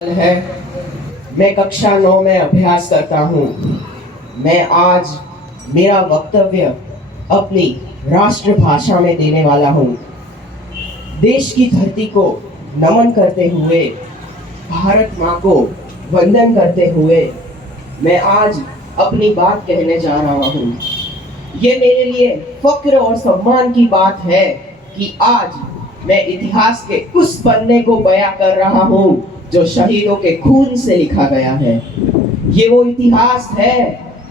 है। मैं कक्षा 9 में अभ्यास करता हूँ। मैं आज मेरा वक्तव्य अपनी राष्ट्रभाषा में देने वाला हूँ। देश की धरती को नमन करते हुए, भारत माँ को वंदन करते हुए मैं आज अपनी बात कहने जा रहा हूँ। ये मेरे लिए फक्र और सम्मान की बात है कि आज मैं इतिहास के उस पन्ने को बयां कर रहा हूँ जो शहीदों के खून से लिखा गया है। ये वो इतिहास है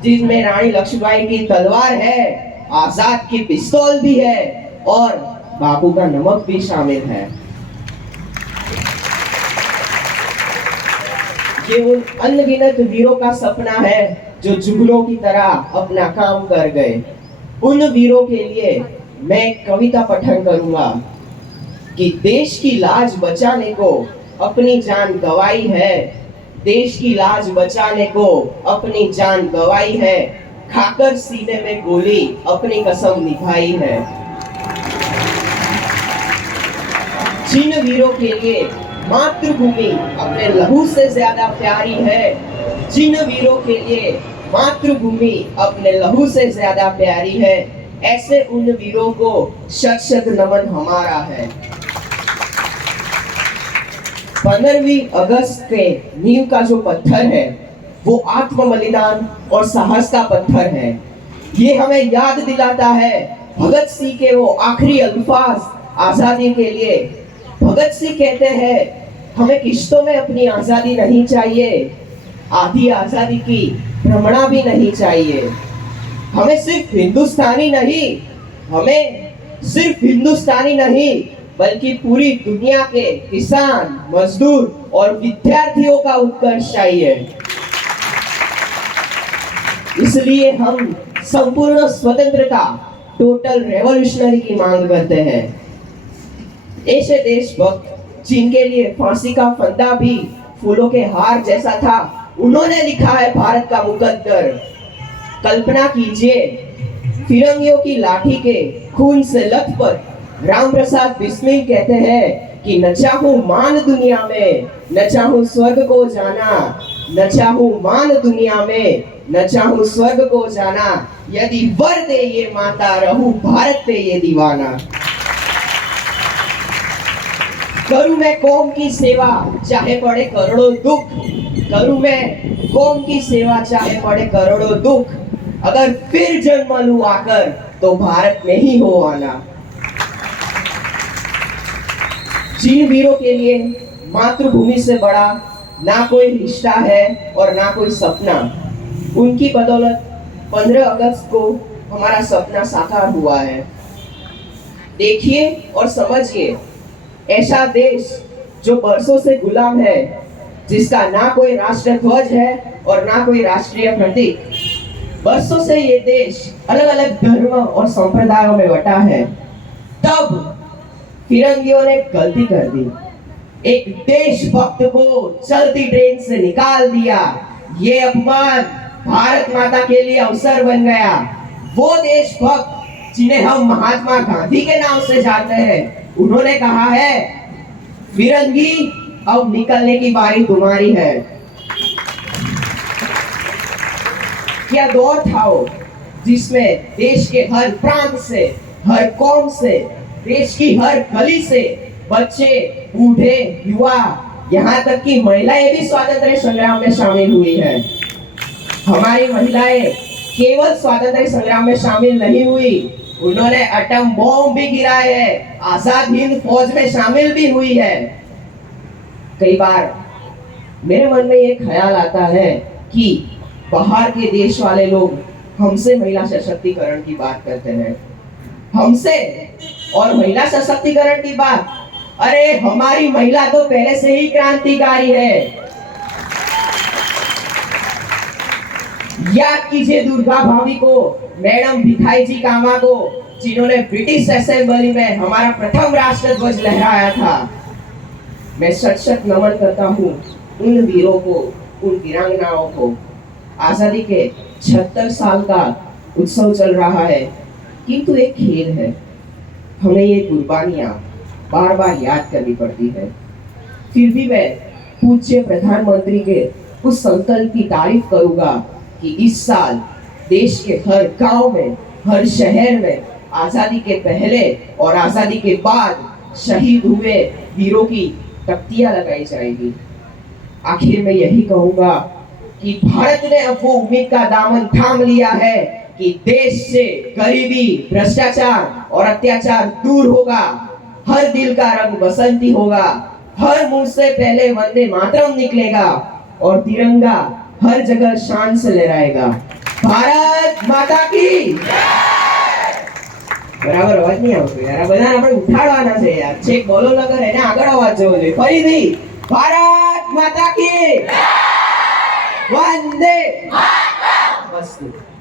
जिसमें रानी लक्ष्मीबाई की तलवार है, आजाद की पिस्तौल भी है और बापू का नमक भी शामिल है। ये उन अनगिनत वीरों का सपना है जो जुगलों की तरह अपना काम कर गए। उन वीरों के लिए मैं कविता पठन करूंगा कि देश की लाज बचाने को अपनी जान गवाई है, देश की लाज बचाने को अपनी जान गवाई है, खाकर सीने में गोली अपनी कसम निभाई है। जिन वीरों के लिए मातृभूमि अपने लहू से ज्यादा प्यारी है, जिन वीरों के लिए मातृभूमि अपने लहू से ज्यादा प्यारी है, ऐसे उन वीरों को शत शत नमन हमारा है। 15वीं अगस्त के नींव का जो पत्थर है वो आत्म बलिदान और साहस का पत्थर है। ये हमें याद दिलाता है भगत सिंह के वो आखिरी अल्फाज आजादी के लिए। भगत सिंह कहते हैं हमें किश्तों में अपनी आजादी नहीं चाहिए, आधी आजादी की भ्रमणा भी नहीं चाहिए। हमें सिर्फ हिंदुस्तानी नहीं बल्कि पूरी दुनिया के किसान, मजदूर और विद्यार्थियों का उत्कर्ष चाहिए। इसलिए हम संपूर्ण स्वतंत्रता, टोटल रेवोल्यूशनरी की मांग करते हैं। ऐसे देशभक्त जिनके लिए फांसी का फंदा भी फूलों के हार जैसा था, उन्होंने लिखा है भारत का मुकद्दर। कल्पना कीजिए फिरंगियों की लाठी के खून से लथपथ राम प्रसाद बिस्मिल कहते हैं कि न चाहूं मान दुनिया में, न चाहूं स्वर्ग को जाना, न चाहूं मान दुनिया में, न चाहूं स्वर्ग को जाना, यदि वर दे ये माता रहूं भारत पे ये दीवाना। करूं मैं कौम की सेवा चाहे पड़े करोड़ों दुख, करूं मैं कौम की सेवा चाहे पड़े करोड़ों दुख, अगर फिर जन्म लूं आकर तो भारत में ही हो आना। जिन वीरों के लिए मातृभूमि से बड़ा ना कोई रिश्ता है और ना कोई सपना, उनकी बदौलत 15 अगस्त को हमारा सपना साकार हुआ है। देखिए और समझिए, ऐसा देश जो बरसों से गुलाम है, जिसका ना कोई राष्ट्र ध्वज है और ना कोई राष्ट्रीय प्रतीक। बरसों से ये देश अलग अलग धर्म और संप्रदायों में बटा है। तब फिरंगियों ने गलती कर दी, एक देशभक्त को चलती ट्रेन से निकाल दिया। ये अपमान भारत माता के लिए अवसर बन गया। वो देशभक्त जिन्हें हम महात्मा गांधी के नाम से जानते हैं, उन्होंने कहा है फिरंगी अब निकलने की बारी तुम्हारी है। क्या दौर था वो जिसमें देश के हर प्रांत से, हर कौम से, देश की हर गली से बच्चे, बूढ़े, युवा, यहाँ तक कि महिलाएं भी स्वातंत्र्य संग्राम में शामिल हुई है। हमारी महिलाएं केवल स्वातंत्र्य संग्राम में शामिल नहीं हुई, उन्होंने एटम बॉम्ब भी गिराए हैं, आजाद हिंद फौज में शामिल भी हुई है। कई बार मेरे मन में ये ख्याल आता है कि बाहर के देश वाले लोग हमसे महिला सशक्तिकरण की बात करते हैं, हमसे और महिला सशक्तिकरण की बात। अरे हमारी महिला तो पहले से ही क्रांतिकारी है। याद कीजिए दुर्गा भाभी को, मैडम भिखाई जी कामा को, जिन्होंने ब्रिटिश असेंबली में हमारा प्रथम राष्ट्र ध्वज लहराया था। मैं शत शत नमन करता हूँ उन वीरों को, उन वीरांगनाओं को। आजादी के 76 साल का उत्सव चल रहा है, किंतु एक खेल है, हमें ये कुर्बानियां बार बार याद करनी पड़ती है। फिर भी मैं पूज्य प्रधानमंत्री के उस संकल्प की तारीफ करूंगा कि इस साल देश के हर गांव में, हर शहर में आजादी के पहले और आजादी के बाद शहीद हुए वीरों की तख्तियां लगाई जाएगी। आखिर में यही कहूंगा कि भारत ने अब वो उम्मीद का दामन थाम लिया है कि देश से गरीबी, भ्रष्टाचार और अत्याचार दूर होगा, हर दिल का रंग बसंती होगा, हर मुंह से पहले वंदे मातरम निकलेगा और तिरंगा हर जगह शान से लहराएगा। भारत माता की बराबर अवाज नहीं આવતો યાર, આ બધાને આપણે ઉઠાડવાના છે યાર, છેક બોલો નગર એને આગળ અવાજ જવો જોઈએ। ફરીથી ભારત માતા की વંદે માતરમ।